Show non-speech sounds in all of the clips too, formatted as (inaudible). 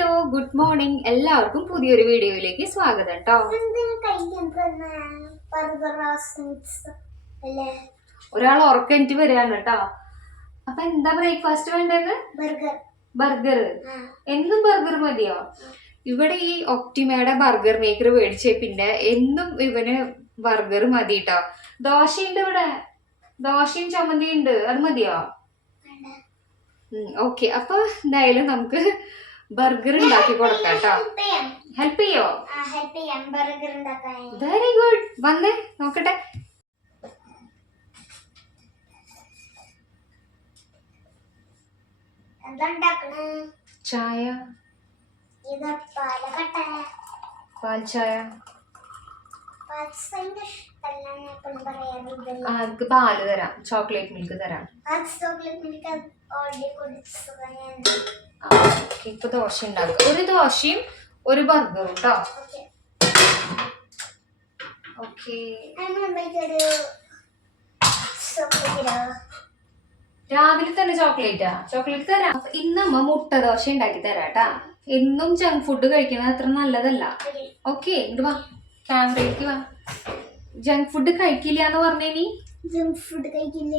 Hello good morning. എല്ലാവർക്കും പുതിയൊരു വീഡിയോയിലേക്ക് സ്വാഗതം കേട്ടോ ഒരാൾ ഉറക്കനിട്ട് വരികയാണ് കേട്ടോ അപ്പൊ എന്താ ബ്രേക്ക്ഫാസ്റ്റ് വേണ്ടത്? ബർഗർ. ബർഗർ. എന്നും ബർഗർ മതിയോ? ഇവിടെ ഈ ഒപ്റ്റിമയുടെ ബർഗർ മേക്കർ മേടിച്ച. പിന്നെ എന്നും ഇവന് ബർഗർ മതി കേട്ടോ ദോശയുണ്ട് ഇവിടെ. ദോശയും ചമ്മന്തിയും ഉണ്ട്. അത് മതിയോ? ഓക്കെ അപ്പൊ എന്തായാലും നമുക്ക് ബർഗർ ഉണ്ടാക്കി കൊടുക്കാം കേട്ടോ ഹെൽപ്പ് ചെയ്യോ? വെരി ഗുഡ് വന്നേ നോക്കട്ടെ. ചായ. പാൽ ചായ. എനിക്ക് പാൽ തരാം. ചോക്ലേറ്റ് മിൽക്ക് തരാം. ചോക്ലേറ്റ് മിൽക്ക് ഓൾറെഡി കുടിച്ചു ഇപ്പൊ ദോശ ഉണ്ടാക്കുക ഒരു ദോശയും ഒരു ബർഗറും കേട്ടോ ഓക്കെ രാവിലെ തന്നെ ചോക്ലേറ്റാ? ചോക്ലേറ്റ് തരാം. ഇന്ന് അമ്മ മുട്ട ദോശ ഉണ്ടാക്കി തരാം കേട്ടാ. എന്നും ജങ്ക് ഫുഡ് കഴിക്കുന്നത് അത്ര നല്ലതല്ല. ഓക്കെ ഇങ്ങോട്ട് വാ. ക്യാമറയിലേക്ക് വാ. ജങ്ക് ഫുഡ് കഴിക്കില്ല എന്ന് പറഞ്ഞേ നീ? ജങ്ക് ഫുഡ് കഴിക്കില്ല.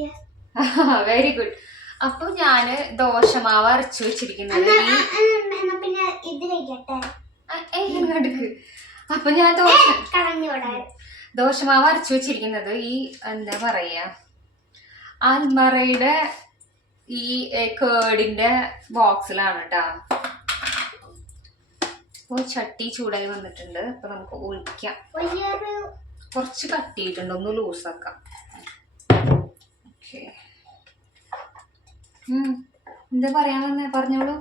(laughs) വെരി ഗുഡ് അപ്പൊ ഞാൻ ദോശമാവ് അരച്ചു വെച്ചിരിക്കുന്നത് പിന്നെ ഇത് കഴിക്കട്ടെ. അപ്പൊ ഞാൻ ദോശ ദോശമാവ് അരച്ചു വെച്ചിരിക്കുന്നത് ഈ എന്താ പറയാ അൽമറയുടെ ഈ കേടിന്റെ ബോക്സിലാണ് കേട്ടാ അപ്പോൾ ചട്ടി ചൂടായി വന്നിട്ടുണ്ട്. അപ്പൊ നമുക്ക് ഒഴിക്കാം. കുറച്ച് കട്ടിയിട്ടുണ്ട്. ഒന്ന് ലൂസാക്കാം. ഓക്കെ. എന്താ പറയാൻ വന്നേ പറഞ്ഞോളൂ.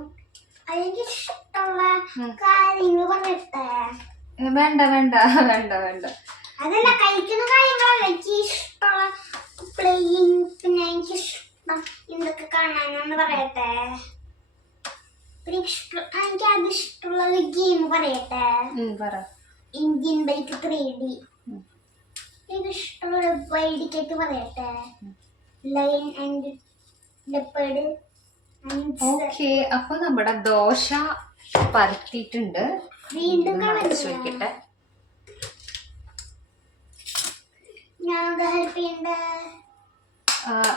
എനിക്ക് ഇഷ്ടമുള്ള ഉം. കാര്യങ്ങൾ പറഞ്ഞിട്ടേ. വേണ്ട വേണ്ട വേണ്ട വേണ്ട. അതല്ല കഴിക്കുന്ന കാര്യങ്ങളല്ല. എനിക്ക് ഇഷ്ടമുള്ള പ്ലേയിങ് പിന്നെ എനിക്ക് ഇഷ്ടം എന്തൊക്കെ കാണാനെന്ന് പറയട്ടെ. എനിക്ക് അത് ഇഷ്ടമുള്ള ഒരു ഗെയിം പറയട്ടെ. ഉം, പറ. ഇന്ത്യൻ ബൈക്ക് ത്രീ ഡി എനിക്ക് ഇഷ്ടമുള്ള വൈഡിക്കേറ്റ് പറയട്ടെ. ലൈൻ ആൻഡ് ലെപ്പേഡ് ഓക്കെ അപ്പൊ നമ്മുടെ ദോശ പരത്തിയിട്ടുണ്ട്. വീണ്ടും ചോദിക്കട്ടെ ഞാൻ ഹെൽപ്പ് ചെയ്യണ്ട?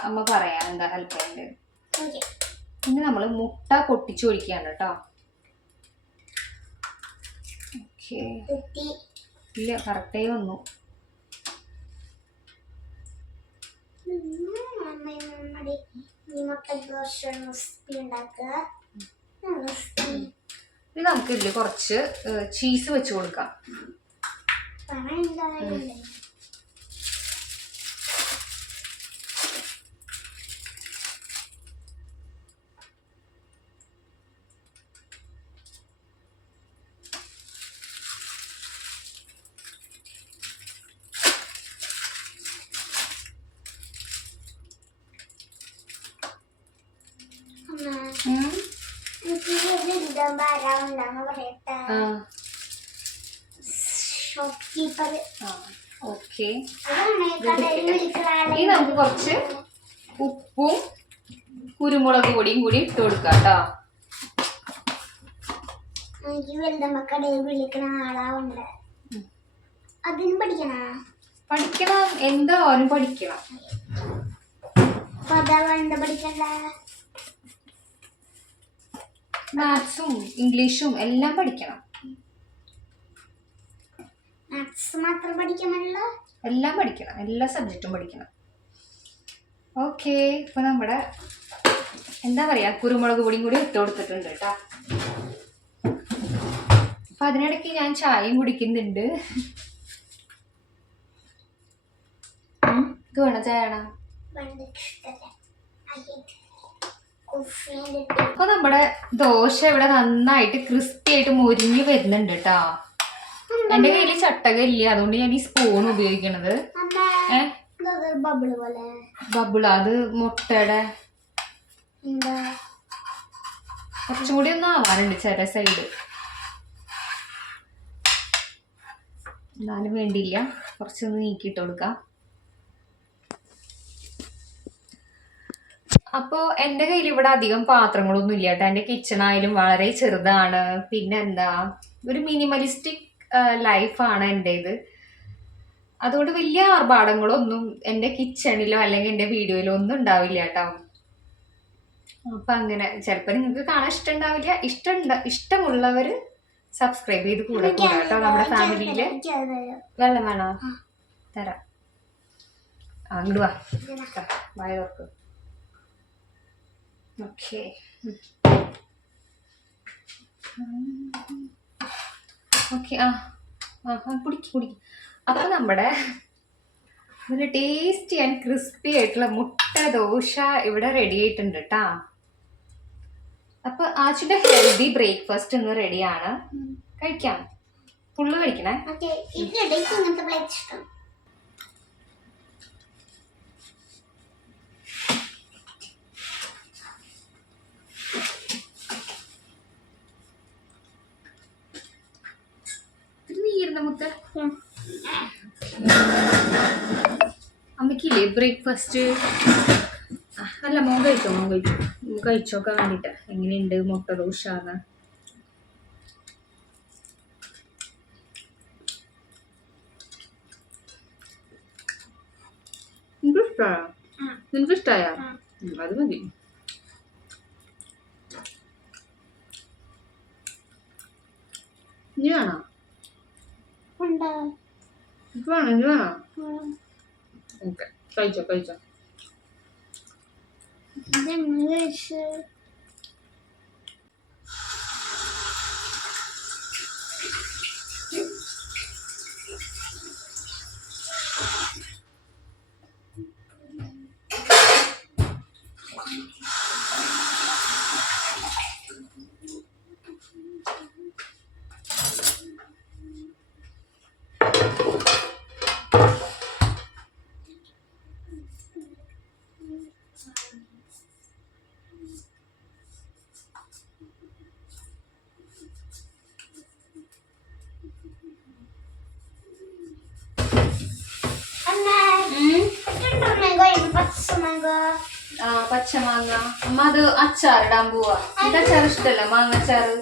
അമ്മ പറയാം എന്താ ഹെൽപ്പ് ചെയ്യണ്ട്. പിന്നെ ഇനി നമ്മൾ മുട്ട പൊട്ടിച്ചു ഒഴിക്കുകയാണ് കേട്ടോ. ഓക്കെ. ഇല്ല കറക്റ്റായി വന്നു. അമ്മ. ഈ മുട്ട ദോശ റെസിപ്പി ഉണ്ടാക്കുക ഇനി നമുക്ക് ഇതിൽ കുറച്ച് ചീസ് വെച്ച് കൊടുക്കാം പറയണ്ടല്ലേ അമ്മ ഉം. എനിക്ക് ഇടുമ്പോ ആരാളുണ്ടെന്ന് പറയട്ടെ ആ. ഷോപ്പ് കീപ്പർ ഓക്കെ ഇനി നമുക്ക് കുറച്ച് ഉപ്പും കുരുമുളക് പൊടിയും കൂടി ഇട്ട് കൊടുക്കാം കേട്ടോ. എനിക്ക് വലുതമ്മ കടയിൽ വിളിക്കുന്ന ആളാവുണ്ട്. അതിന് പഠിക്കണ? പഠിക്കണം. എന്തായാലും പഠിക്കണം. പഠിക്കണ്ട? മാത്സും ഇംഗ്ലീഷും എല്ലാം പഠിക്കണം. മാത്സ് മാത്രം പഠിക്കണമല്ലോ എല്ലാം പഠിക്കണം. എല്ലാ സബ്ജക്റ്റും പഠിക്കണം. ഓക്കെ ഇപ്പൊ നമ്മുടെ എന്താ പറയാ കുരുമുളക് പൊടിയും കൂടി ഇട്ട് കൊടുത്തിട്ടുണ്ട് കേട്ടോ അപ്പൊ അതിനിടയ്ക്ക് ഞാൻ ചായയും കുടിക്കുന്നുണ്ട്. ഇത് വേണോ ചായ വേണോ? അപ്പൊ നമ്മുടെ ദോശ ഇവിടെ നന്നായിട്ട് ക്രിസ്പി ആയിട്ട് മുരിഞ്ഞു വരുന്നുണ്ട് കേട്ടോ എന്റെ കയ്യിൽ ചട്ടക ഇല്ല അതുകൊണ്ട് ഞാൻ ഈ സ്പൂൺ ഉപയോഗിക്കണത്. ബബിൾ അത് മുട്ടയുടെ. കുറച്ചും കൂടി ഒന്ന് ആവാനുണ്ട് ചില സൈഡ് എന്നാലും വേണ്ടിയില്ല. കുറച്ചൊന്ന് നീക്കിയിട്ട് കൊടുക്കാം. അപ്പോ എന്റെ കയ്യിൽ ഇവിടെ അധികം പാത്രങ്ങളൊന്നും ഇല്ല കേട്ടോ. എന്റെ കിച്ചൺ ആയാലും വളരെ ചെറുതാണ്. പിന്നെ എന്താ ഒരു മിനിമലിസ്റ്റിക് ലൈഫാണ് എന്റെത് അതുകൊണ്ട് വലിയ ആർഭാടങ്ങളൊന്നും എന്റെ കിച്ചണിലോ അല്ലെങ്കിൽ എന്റെ വീഡിയോയിലോ ഒന്നും ഉണ്ടാവില്ല കേട്ടോ. അപ്പൊ അങ്ങനെ ചിലപ്പോൾ നിങ്ങൾക്ക് കാണാൻ ഇഷ്ടമുണ്ടാവില്ല ഇഷ്ടം ഇഷ്ടമുള്ളവര് സബ്സ്ക്രൈബ് ചെയ്ത് കൂടെ കൂടാ കേട്ടോ നമ്മുടെ ഫാമിലിയിൽ വെള്ളം വേണോ. തരാം. അങ്ങോട്ട് വാ. വായ തുറക്ക് ഓക്കെ ഓക്കെ ആ കുടിക്ക് കുടിക്ക്. അപ്പൊ നമ്മുടെ നല്ല ടേസ്റ്റി ആൻഡ് ക്രിസ്പി ആയിട്ടുള്ള മുട്ട ദോശ ഇവിടെ റെഡി ആയിട്ടുണ്ട് കേട്ടാ അപ്പൊ ആച്ചിന്റെ ഹെൽത്തി ബ്രേക്ക്ഫാസ്റ്റ് ഇന്ന് റെഡിയാണ് കഴിക്കാം. ഫുള്ള് കഴിക്കണേ? ഇഷ്ടം. ബ്രേക്ക്ഫാസ്റ്റ് അല്ല മോൻ കഴിച്ചോ മോൻ കഴിച്ചോ? കഴിച്ചോക്കാൻ വേണ്ടിട്ടാ. എങ്ങനെയുണ്ട് മുട്ട ദോശ? എന്ന് നിനക്ക് ഇഷ്ടമായോ ആ. നിനക്ക് അത് മതി. ഇനി വേണോ? വേണോ ഇനി വേണോ? ഓക്കെ. കഴിച്ചോ കഴിച്ചോ പച്ചമാങ്ങ അമ്മ അത് അച്ചാറിടാൻ പോവാ. എനിക്ക് അച്ചാർ ഇഷ്ടല്ല മാങ്ങ അച്ചാറ്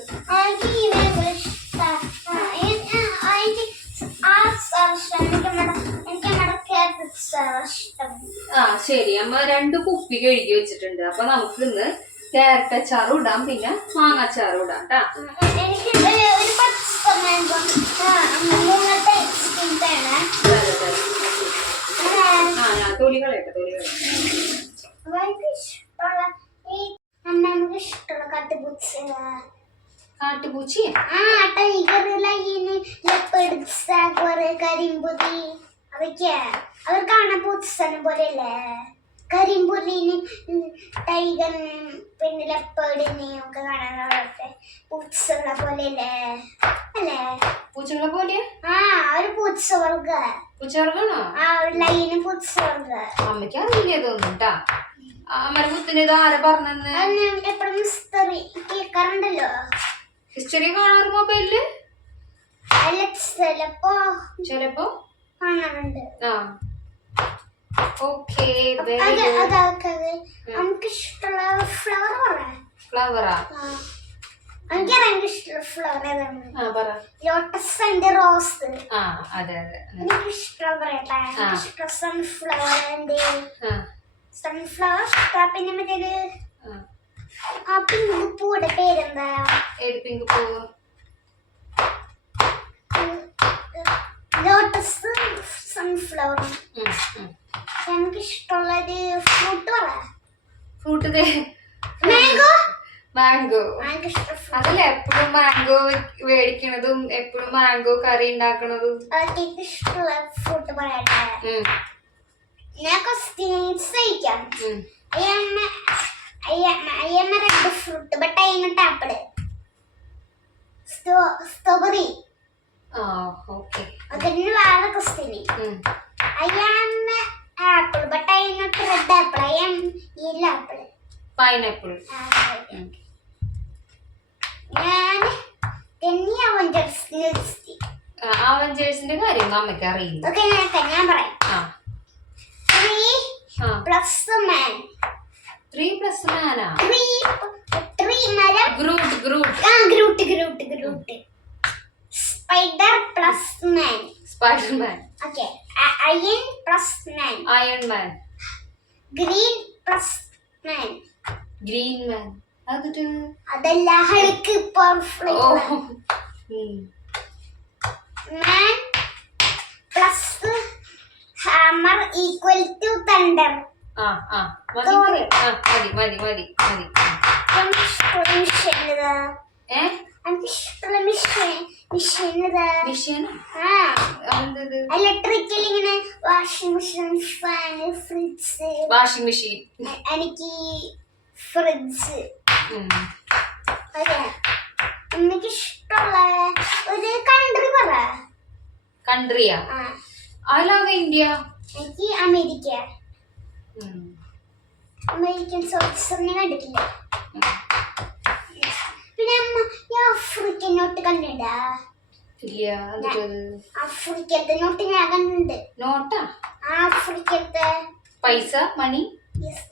ആ ശരി. അമ്മ രണ്ട് കുപ്പി കഴുകി വെച്ചിട്ടുണ്ട്. അപ്പൊ നമുക്ക് ഇന്ന് ക്യാരറ്റ് അച്ചാറും ഇടാം പിന്നെ മാങ്ങ അച്ചാറും ഇടാം കേട്ടാ ആ ഞാൻ തൊലി കളയട്ടെ തൊലി കളയട്ടെ എനിക്ക് ഇഷ്ടമുള്ള ഈ അമ്മയ്ക്ക് ഇഷ്ടമുള്ള കട്ടുപൂച്ച കാട്ടുപൂച്ചി ആ ടൈഗർ ലൈന് ലെപ്പേർഡ് സാഗ്വർ കരിമ്പുലി അതൊക്കെ അവർ കാണാൻ പൂച്ചനെ പോലെയല്ലേ? കരിമ്പുലിനും ടൈഗറിനും പിന്നെ ലെപ്പേർഡിനെയും ഒക്കെ കാണാൻ വളർത്തെ പൂച്ചകളെ പോലെയല്ലേ? അല്ലേ? പൂച്ചകളെ പോലെ? ആ ഒരു പൂച്ചവർഗ പൂച്ചവർഗാണോ ആ ലൈന് പൂച്ചവർഗ അമ്മയ്ക്ക് അറിയില്ല ഇതൊന്നും കേട്ടാ അമ്മ കുത്തിന് ഇത് ആരെ പറഞ്ഞു എപ്പോഴും മിസ്റ്ററി കേൾക്കാറുണ്ടല്ലോ ഹിസ്റ്ററി കാണാറ് മൊബൈലിൽ ചിലപ്പോ ചിലപ്പോ? കാണാറുണ്ട്. ആ. ഓക്കെ നമുക്ക് ഇഷ്ടമുള്ള ഫ്ലവർ ഫ്ലവറാ എനിക്ക് എനിക്ക് ഇഷ്ടമുള്ള ഫ്ലവർ ഏതാണ് ലോട്ടസ് ആൻഡ് റോസ് എനിക്ക് ഇഷ്ടമുള്ള സൺഫ്ലവർ ആൻഡ് സൺഫ്ലവർ പിന്നെ മറ്റേ ആ. ആ പൂയുടെ പേരെന്താ? ഏത് പിങ്ക് പൂവ്? ലോട്ടസ് സൺഫ്ലവറും. എനിക്ക് ഇഷ്ടമുള്ളത് ഫ്രൂട്ട് പറ. ഫ്രൂട്ട് മാംഗോ മാംഗോ അതല്ലേ എപ്പോഴും മാംഗോ മേടിക്കണതും എപ്പോഴും മാംഗോ കറി ഉണ്ടാക്കണതും. ഇഷ്ടമുള്ള ഫുഡ് പറയട്ടെ. ഉം, ഞാൻ ക്വസ്റ്റ്യൻസ് കഴിക്കാം ഉം. I am I am I am a red fruit, but I am not apple. Sto- strawberry. ആ ഓക്കെ അതിന് വേറെ question I am apple but I am not red apple I am yellow apple pineapple ഞാൻ തെന്നി Avengers അവഞ്ചേഴ്സിന്റെ കാര്യം അമ്മയ്ക്ക് അറിയില്ല. Okay ഞാൻ ഞാൻ പറയാം. ആ. ത്രീ ആ. പ്ലസ് മാൻ ത്രീ പ്ലസ് മാനാ ത്രീ ത്രീ മരം ഗ്രൂട്ട് ഗ്രൂട്ട് ആ Groot Groot Groot spider plus man spider man okay iron plus man iron man green plus man green man അതിട്ട് അതല്ല Hulk perfect. Man plus hammer equal to thunder ആ ആ. മതി. ആ മതി മതി മതി മതി. ഇലക്ട്രിക്കൽ ഇങ്ങനെ washing machine fridge washing machine എനിക്ക് ഫ്രിഡ്ജ് അതെ. എനിക്ക് ഇഷ്ടമുള്ള ഒരു കൺട്രി പറ. കൺട്രിയാ ഐ ലവ് ഇന്ത്യ എനിക്ക് അമേരിക്ക. അമേരിക്കൻ സോൾജറിനെ കണ്ടിട്ടില്ല. പിന്നെ അമ്മ ഈ ആഫ്രിക്കൻ നോട്ട് കണ്ടിട്ടാ ആഫ്രിക്കത്തെ നോട്ട് ഞാൻ കണ്ടിട്ടുണ്ട്. നോട്ടാ? ആഫ്രിക്കത്തെ പൈസ മണി?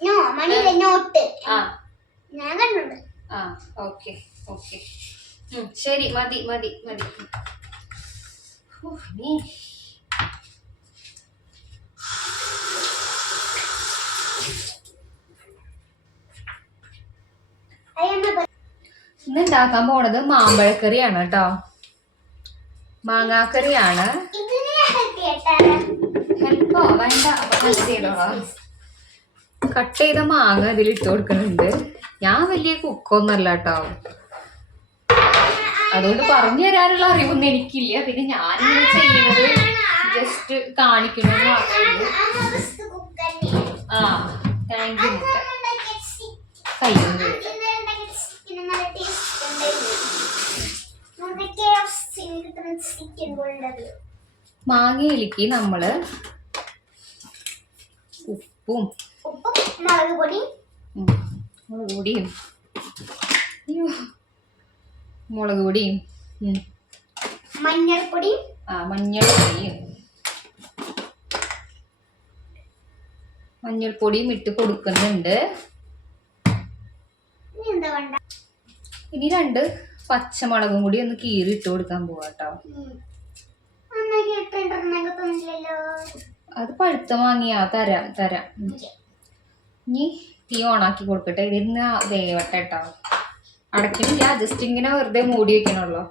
No മണിയിലെ not. ഞാൻ കണ്ടിട്ടുണ്ട്. ആ ഓക്കെ ഓക്കെ. ശരി മതി മതി മതി. ഹോ, നീ ഇന്ന് ഉണ്ടാക്കാൻ പോണത് മാമ്പഴക്കറിയാണ് കേട്ടോ മാങ്ങാക്കറിയാണ്. കട്ട് ചെയ്ത മാങ്ങ ഇതിൽ ഇട്ട് കൊടുക്കുന്നുണ്ട്. ഞാൻ വലിയ കുക്കൊന്നല്ല കേട്ടോ അതുകൊണ്ട് പറഞ്ഞു തരാനുള്ള അറിവൊന്നും എനിക്കില്ല. പിന്നെ ഞാൻ ചെയ്യുന്നത് ജസ്റ്റ് കാണിക്കണമെന്ന് ആ താങ്ക് യു മുട്ട കയ്യൊന്നും വീഴട്ടെ. മാങ്ങയിലേക്ക് നമ്മൾ ഉപ്പും ഉപ്പും മുളക് പൊടി മുളക് പൊടിയും. മുളക് പൊടിയും. മഞ്ഞൾപ്പൊടി ആ മഞ്ഞൾപ്പൊടിയും. മഞ്ഞൾപ്പൊടിയും ഇട്ട് കൊടുക്കുന്നുണ്ട്. എന്താ വേണ്ട? ഇനി രണ്ട് പച്ചമുളകും കൂടി ഒന്ന് കീറി ഇട്ട് കൊടുക്കാൻ പോവാട്ടോ അത് പഴുത്ത വാങ്ങിയാ തരാം തരാം. ഇനി തീ ഓണാക്കി കൊടുക്കട്ടെ. ഇതിന്ന് വേവട്ടെ കേട്ടോ അടയ്ക്കണില്ല. ജസ്റ്റ് ഇങ്ങനെ വെറുതെ മൂടി വെക്കണുള്ളൂ.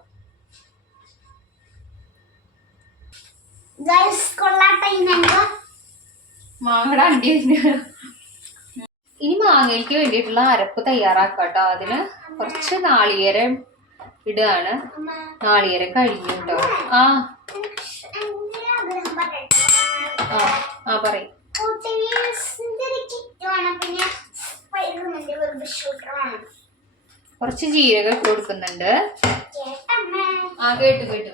മാങ്ങടെ അണ്ടി ഇനി മാങ്ങയ്ക്ക് വേണ്ടിയിട്ടുള്ള അരപ്പ് തയ്യാറാക്കാം കേട്ടോ അതിന് കുറച്ച് നാളികേരം ഇടുകയാണ് നാളികേരം കഴിഞ്ഞു കേട്ടോ ആ. ആ പറയും. കുറച്ച് ജീരക കൊടുക്കുന്നുണ്ട്. ആ കേട്ടു കേട്ടു.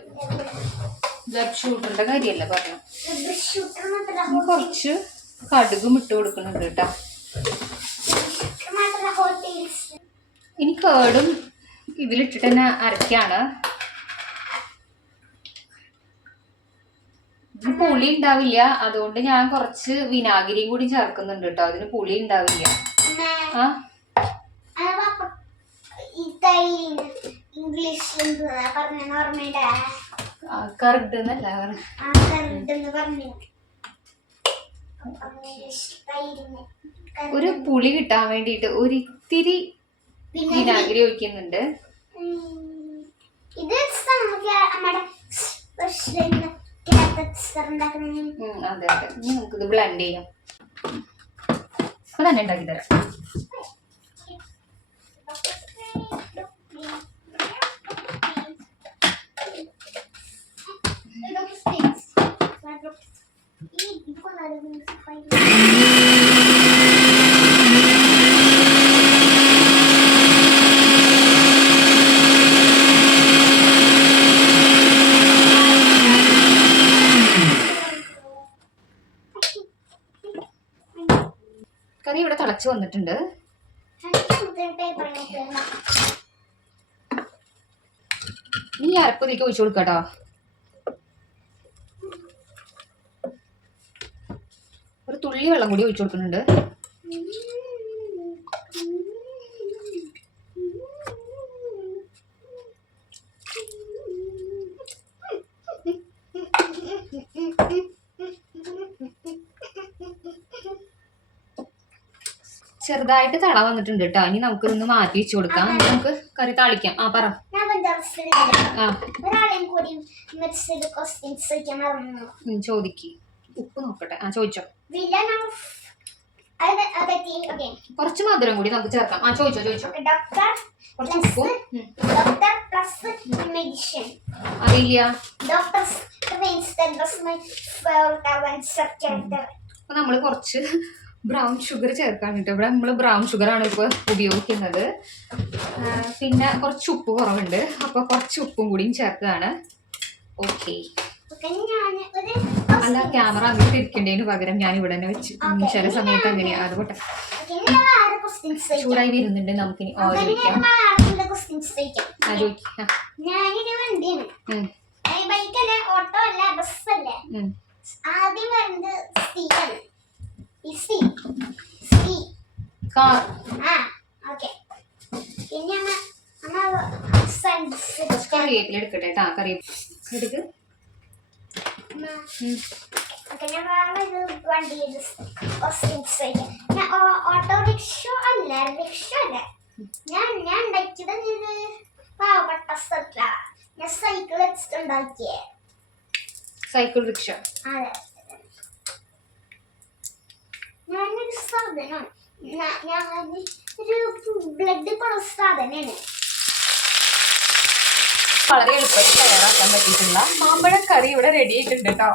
വെബ് ഷൂട്ടറിന്റെ കാര്യമല്ല പറഞ്ഞു കുറച്ച് കടുകും ഇട്ട് കൊടുക്കുന്നുണ്ട് കേട്ടോ ഇനി കേടും ഇതിലിട്ടിട്ട് തന്നെ അരക്കാണ് ഇതിന് പുളി ഉണ്ടാവില്ല. അതുകൊണ്ട് ഞാൻ കുറച്ച് വിനാഗിരിയും കൂടി ചേർക്കുന്നുണ്ട് കേട്ടോ അതിന് പുളി ഉണ്ടാവില്ല. ആ? പറഞ്ഞ. എന്നല്ല ഒരു പുളി കിട്ടാൻ വേണ്ടിട്ട് ഒരിത്തിരി വിനാഗിരി ഒഴിക്കുന്നുണ്ട് ഇത് നമുക്ക് നമ്മുടെ അതെ അതെ. നമുക്കിത് ബ്ലെൻഡ് ചെയ്യാം. അപ്പൊ തന്നെ ഉണ്ടാക്കി തരാം. തിളച്ച് വന്നിട്ടുണ്ട് ഇനി ഈ അരപ്പ് ഇതിലേക്ക് ഒഴിച്ചു കൊടുക്കാട്ടോ. ഒരു തുള്ളി വെള്ളം കൂടി ഒഴിച്ചു കൊടുക്കുന്നുണ്ട്. ചെറുതായിട്ട് തള വന്നിട്ടുണ്ട് കേട്ടോ ഇനി നമുക്ക് ഇന്ന് മാറ്റി വെച്ച് കൊടുക്കാം. നമുക്ക് കറി താളിക്കാം. ആ പറ. ചോദിക്ക്. ഉപ്പ് നോക്കട്ടെ. ആ ചോദിച്ചോ. കുറച്ച് മധുരം കൂടി നമുക്ക് ചേർക്കാം. ആ ചോദിച്ചോ ചോദിച്ചോ. അറിയില്ല. അപ്പൊ നമ്മൾ കുറച്ച് ബ്രൗൺ ഷുഗർ ചേർക്കാൻ കേട്ടോ. ഇവിടെ നമ്മൾ ബ്രൗൺ ഷുഗർ ആണ് ഇപ്പോൾ ഉപയോഗിക്കുന്നത്. പിന്നെ കുറച്ച് ഉപ്പ് കുറവുണ്ട്. അപ്പോൾ കുറച്ച് ഉപ്പും കൂടിയും ചേർക്കുകയാണ് ഓക്കെ അല്ല ക്യാമറ അങ്ങോട്ട് ഇരിക്കേണ്ടതിന് പകരം ഞാൻ ഇവിടെ തന്നെ വെച്ച്. ചില സമയത്ത് അങ്ങനെയാ. അതുകൊട്ടെ ചൂടായി വരുന്നുണ്ട്. നമുക്കിനി അല്ല ആദ്യം വരുന്നത് സ്ത്രീ സ്ത്രീ കാർ ആ ഓക്കെ പിന്നെ അമ്മ അമ്മ സൺസ് കറിവേപ്പില എടുക്കട്ടെ കേട്ടാ കറിവേപ്പില. എടുക്ക്. ഞാൻ ഓട്ടോറിക്ഷ അല്ല റിക്ഷ അല്ല. ഞാൻ ഞാൻ ഉണ്ടാക്കിയത് ഇത് പാവപ്പെട്ട സ്ഥലത്തില ഞാൻ സൈക്കിൾ വെച്ചിട്ടുണ്ടാക്കിയേ. Cycle rickshaw. അതെ. ഞാനൊരു സാധനമാണ് ഞാൻ ഒരു ബ്ലഡ് പോണ സാധനമാണ്. വളരെ എളുപ്പത്തിൽ തയ്യാറാക്കാൻ പറ്റിയിട്ടുള്ള മാമ്പഴക്കറി കറി ഇവിടെ റെഡി ആയിട്ടുണ്ട് കേട്ടോ